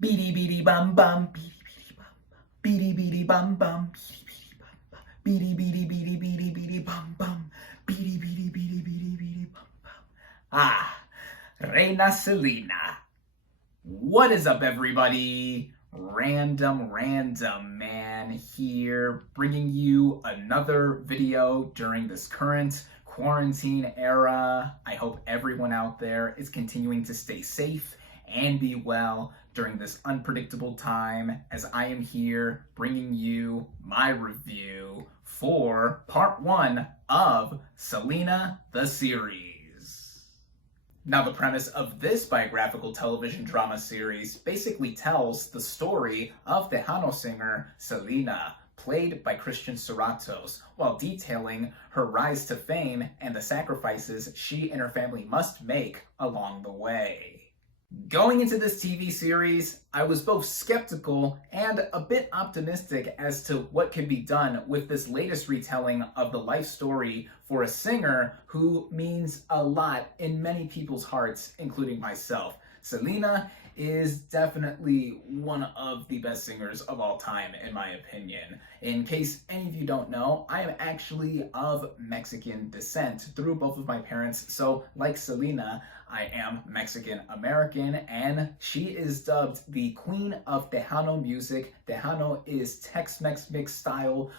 Beady beady bum bum, beady beady bum bum, beady beady beady beady beady bum bum, beady beady beady beady beady bum bum. Ah, Reina Selena. What is up, everybody? Random Man here, bringing you another video during this current quarantine era. I hope everyone out there is continuing to stay safe and be well during this unpredictable time, as I am here bringing you my review for part 1 of Selena the series. Now, the premise of this biographical television drama series basically tells the story of Tejano singer Selena, played by Christian Serratos, while detailing her rise to fame and the sacrifices she and her family must make along the way. Going into this TV series, I was both skeptical and a bit optimistic as to what could be done with this latest retelling of the life story for a singer who means a lot in many people's hearts, including myself. Selena is definitely one of the best singers of all time, in my opinion. In case any of you don't know, I am actually of Mexican descent through both of my parents, so like Selena, I am Mexican American, and she is dubbed the Queen of Tejano music. Tejano is Tex-Mex mixed style,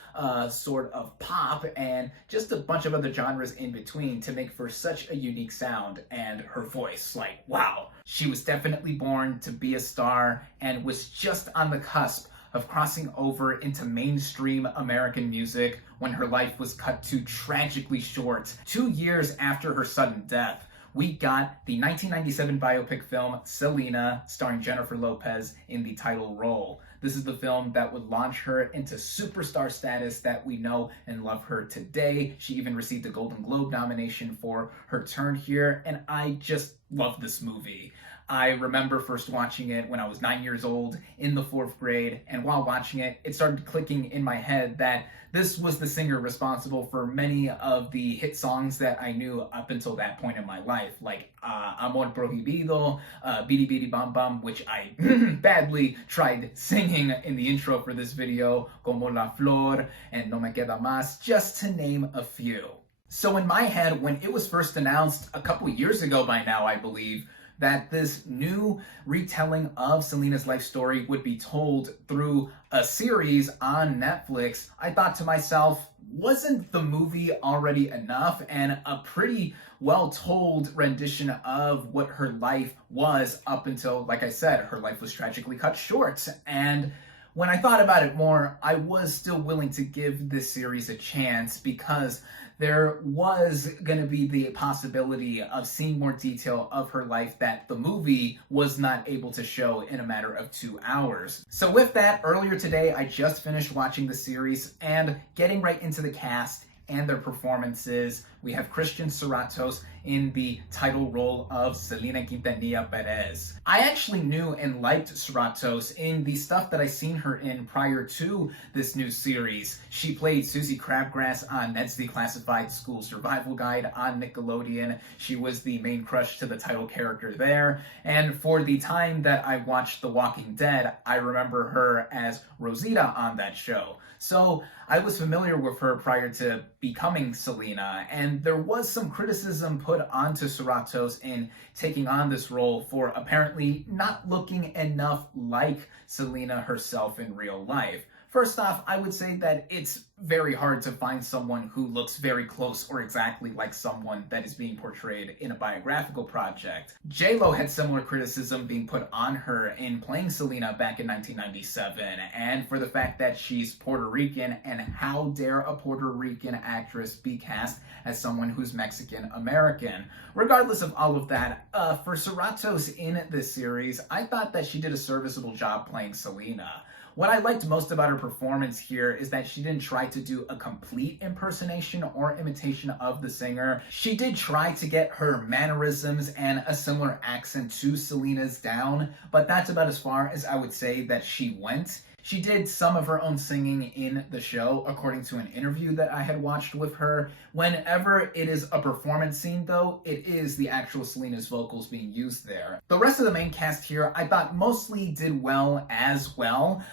sort of pop, and just a bunch of other genres in between to make for such a unique sound. And her voice, like, wow. She was definitely born to be a star and was just on the cusp of crossing over into mainstream American music when her life was cut too tragically short. 2 years after her sudden death, we got the 1997 biopic film Selena, starring Jennifer Lopez in the title role. This is the film that would launch her into superstar status that we know and love her today. She even received a Golden Globe nomination for her turn here, and I just love this movie. I remember first watching it when I was 9 years old in the 4th grade, and while watching it, it started clicking in my head that this was the singer responsible for many of the hit songs that I knew up until that point in my life, like Amor Prohibido, Bidi Bidi Bam Bam, which I badly tried singing in the intro for this video, Como la Flor, and No Me Queda Más, just to name a few. So in my head, when it was first announced a couple years ago by now, I believe, that this new retelling of Selena's life story would be told through a series on Netflix, I thought to myself, wasn't the movie already enough and a pretty well-told rendition of what her life was up until, like I said, her life was tragically cut short? And when I thought about it more, I was still willing to give this series a chance because there was going to be the possibility of seeing more detail of her life that the movie was not able to show in a matter of 2 hours. So with that, earlier today, I just finished watching the series and getting right into the cast and their performances. We have Christian Serratos in the title role of Selena Quintanilla Perez. I actually knew and liked Serratos in the stuff that I seen her in prior to this new series. She played Susie Crabgrass on Ned's Declassified School Survival Guide on Nickelodeon. She was the main crush to the title character there. And for the time that I watched The Walking Dead, I remember her as Rosita on that show. So I was familiar with her prior to becoming Selena, and there was some criticism put onto Serratos in taking on this role for apparently not looking enough like Selena herself in real life. First off, I would say that it's very hard to find someone who looks very close or exactly like someone that is being portrayed in a biographical project. J-Lo had similar criticism being put on her in playing Selena back in 1997, and for the fact that she's Puerto Rican, and how dare a Puerto Rican actress be cast as someone who's Mexican American. Regardless of all of that, for Serratos in this series, I thought that she did a serviceable job playing Selena. What I liked most about her performance here is that she didn't try to do a complete impersonation or imitation of the singer. She did try to get her mannerisms and a similar accent to Selena's down, but that's about as far as I would say that she went. She did some of her own singing in the show, according to an interview that I had watched with her. Whenever it is a performance scene, though, it is the actual Selena's vocals being used there. The rest of the main cast here, I thought mostly did well as well.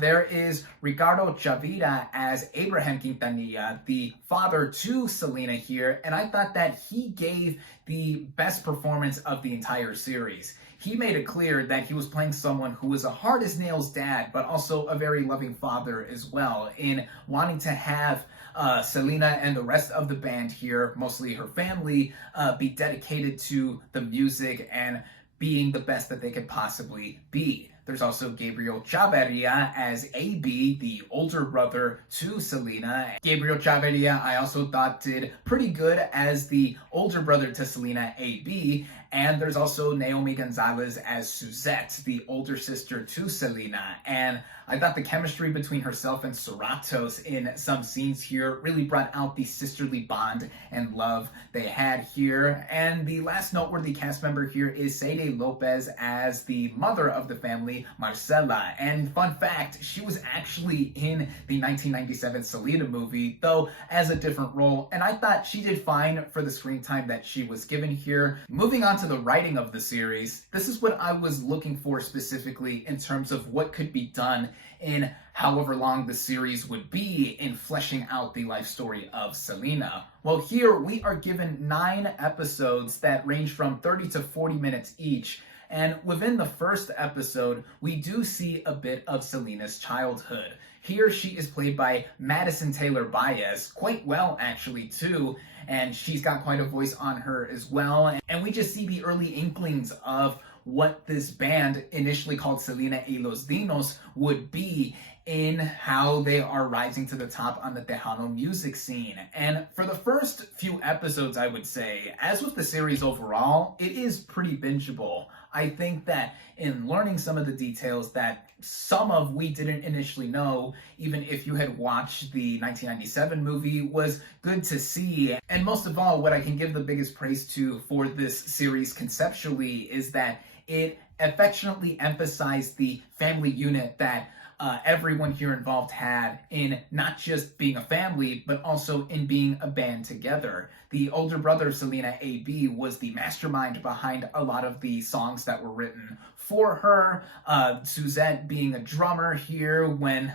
There is Ricardo Chavira as Abraham Quintanilla, the father to Selena here, and I thought that he gave the best performance of the entire series. He made it clear that he was playing someone who was a hard-as-nails dad, but also a very loving father as well, in wanting to have Selena and the rest of the band here, mostly her family, be dedicated to the music and being the best that they could possibly be. There's also Gabriel Chavarria as AB, the older brother to Selena. Gabriel Chavarria, I also thought did pretty good as the older brother to Selena, AB. And there's also Naomi Gonzalez as Suzette, the older sister to Selena. And I thought the chemistry between herself and Seratos in some scenes here really brought out the sisterly bond and love they had here. And the last noteworthy cast member here is Seide Lopez as the mother of the family, Marcela. And fun fact, she was actually in the 1997 Selena movie, though as a different role. And I thought she did fine for the screen time that she was given here. Moving on to the writing of the series, this is what I was looking for specifically in terms of what could be done in however long the series would be in fleshing out the life story of Selena. Well, here we are given 9 episodes that range from 30 to 40 minutes each. And within the first episode, we do see a bit of Selena's childhood. Here she is played by Madison Taylor Baez, quite well actually too, and she's got quite a voice on her as well. And we just see the early inklings of what this band, initially called Selena y los Dinos, would be in how they are rising to the top on the Tejano music scene. And for the first few episodes, I would say, as with the series overall, it is pretty bingeable. I think that in learning some of the details that some of we didn't initially know, even if you had watched the 1997 movie, was good to see. And most of all, what I can give the biggest praise to for this series conceptually is that it affectionately emphasized the family unit that everyone here involved had in not just being a family, but also in being a band together. The older brother of Selena, AB, was the mastermind behind a lot of the songs that were written for her. Suzette being a drummer here when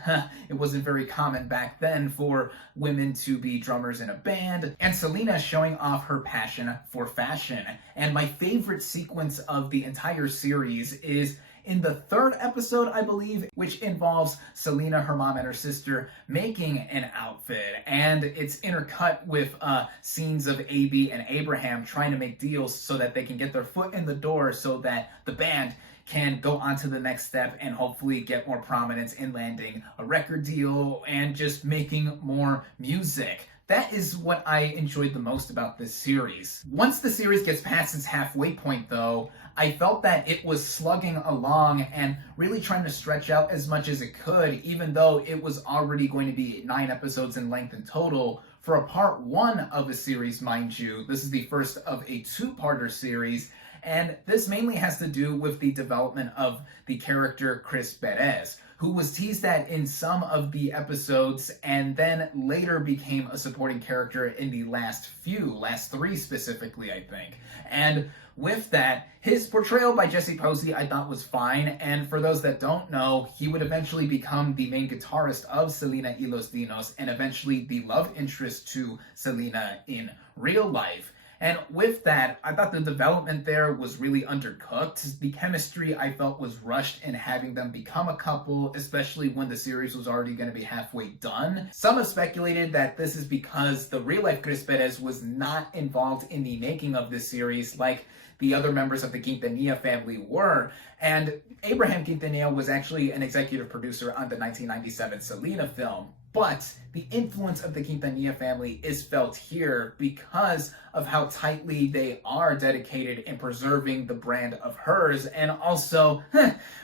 it wasn't very common back then for women to be drummers in a band. And Selena showing off her passion for fashion. And my favorite sequence of the entire series is in the 3rd episode, I believe, which involves Selena, her mom, and her sister making an outfit. And it's intercut with scenes of AB and Abraham trying to make deals so that they can get their foot in the door so that the band can go on to the next step and hopefully get more prominence in landing a record deal and just making more music. That is what I enjoyed the most about this series. Once the series gets past its halfway point, though, I felt that it was slugging along and really trying to stretch out as much as it could, even though it was already going to be 9 episodes in length in total. For a part 1 of a series, mind you, this is the first of a 2-parter series, and this mainly has to do with the development of the character Chris Perez, who was teased at in some of the episodes and then later became a supporting character in the last 3 specifically, I think. And with that, his portrayal by Jesse Posey I thought was fine, and for those that don't know, he would eventually become the main guitarist of Selena y los Dinos and eventually the love interest to Selena in real life. And with that, I thought the development there was really undercooked. The chemistry I felt was rushed in having them become a couple, especially when the series was already going to be halfway done. Some have speculated that this is because the real-life Chris Perez was not involved in the making of this series like the other members of the Quintanilla family were. And Abraham Quintanilla was actually an executive producer on the 1997 Selena film. But the influence of the Quintanilla family is felt here because of how tightly they are dedicated in preserving the brand of hers, and also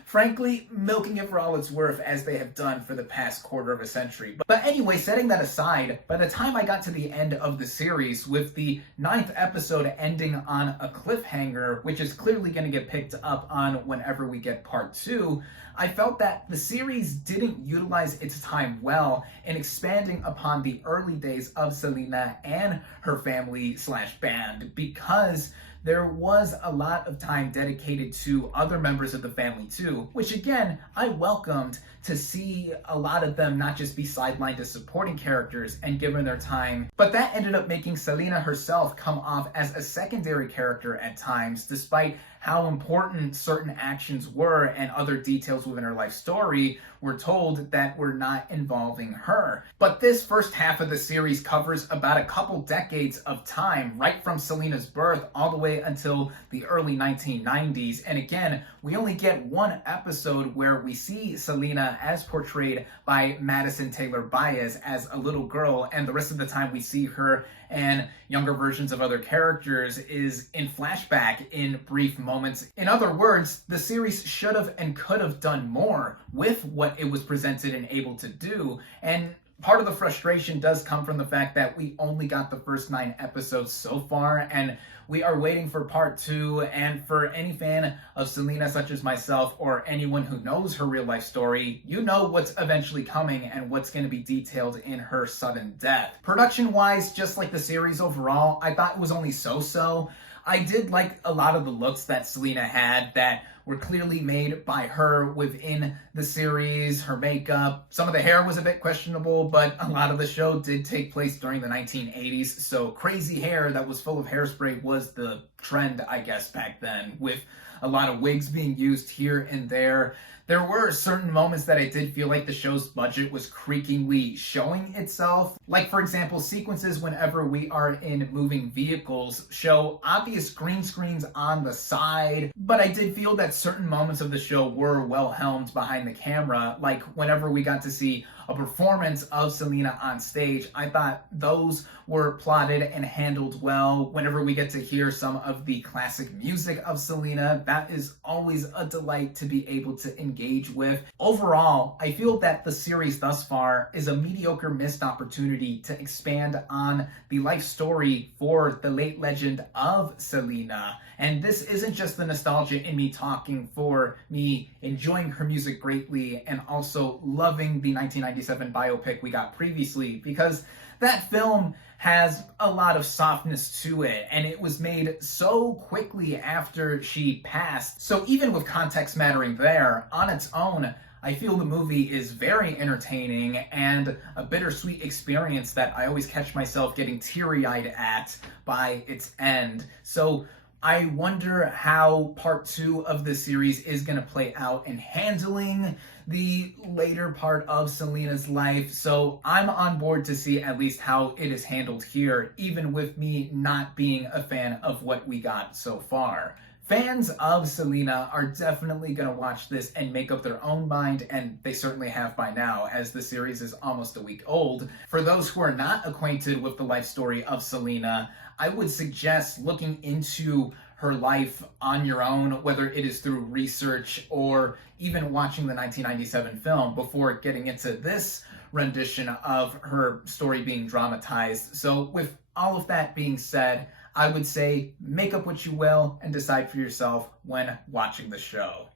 frankly, milking it for all it's worth as they have done for the past quarter of a century. But anyway, setting that aside, by the time I got to the end of the series, with the 9th episode ending on a cliffhanger, which is clearly going to get picked up on whenever we get part 2, I felt that the series didn't utilize its time well in expanding upon the early days of Selena and her family/band, because there was a lot of time dedicated to other members of the family too, which again, I welcomed to see a lot of them not just be sidelined as supporting characters and given their time, but that ended up making Selena herself come off as a secondary character at times, despite how important certain actions were and other details within her life story were told that were not involving her. But this first half of the series covers about a couple decades of time, right from Selena's birth all the way until the early 1990s. And again, we only get one episode where we see Selena as portrayed by Madison Taylor Baez as a little girl, and the rest of the time we see her and younger versions of other characters is in flashback in brief moments. In other words, the series should have and could have done more with what it was presented and able to do, and part of the frustration does come from the fact that we only got the first 9 episodes so far, and we are waiting for part 2, and for any fan of Selena such as myself or anyone who knows her real life story, you know what's eventually coming and what's going to be detailed in her sudden death. Production-wise, just like the series overall, I thought it was only so-so. I did like a lot of the looks that Selena had that were clearly made by her within the series. Her makeup, some of the hair was a bit questionable, but a lot of the show did take place during the 1980s, so crazy hair that was full of hairspray was the trend, I guess, back then, with a lot of wigs being used here and there. There were certain moments that I did feel like the show's budget was creakingly showing itself. Like, for example, sequences whenever we are in moving vehicles show obvious green screens on the side, but I did feel that certain moments of the show were well helmed behind the camera. Like whenever we got to see a performance of Selena on stage, I thought those were plotted and handled well. Whenever we get to hear some of the classic music of Selena, that is always a delight to be able to engage with. Overall, I feel that the series thus far is a mediocre missed opportunity to expand on the life story for the late legend of Selena. And this isn't just the nostalgia in me talking for me enjoying her music greatly and also loving the 1997 biopic we got previously, because that film has a lot of softness to it, and it was made so quickly after she passed. So even with context mattering there, on its own, I feel the movie is very entertaining and a bittersweet experience that I always catch myself getting teary-eyed at by its end. So I wonder how part 2 of the series is going to play out in handling the later part of Selena's life. So I'm on board to see at least how it is handled here, even with me not being a fan of what we got so far. Fans of Selena are definitely going to watch this and make up their own mind, and they certainly have by now, as the series is almost a week old. For those who are not acquainted with the life story of Selena, I would suggest looking into her life on your own, whether it is through research or even watching the 1997 film before getting into this rendition of her story being dramatized. So with all of that being said, I would say make up what you will and decide for yourself when watching the show.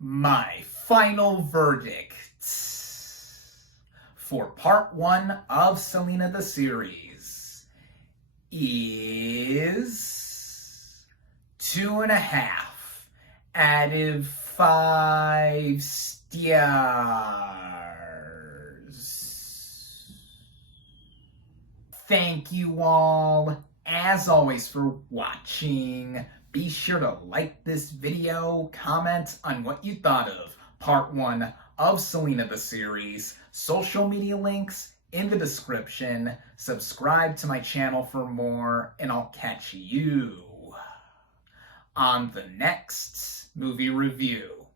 My final verdict for part 1 of Selena the series is 2.5 out of 5 stars. Thank you all, as always, for watching. Be sure to like this video, comment on what you thought of part 1 of Selena the series, social media links in the description, subscribe to my channel for more, and I'll catch you on the next movie review.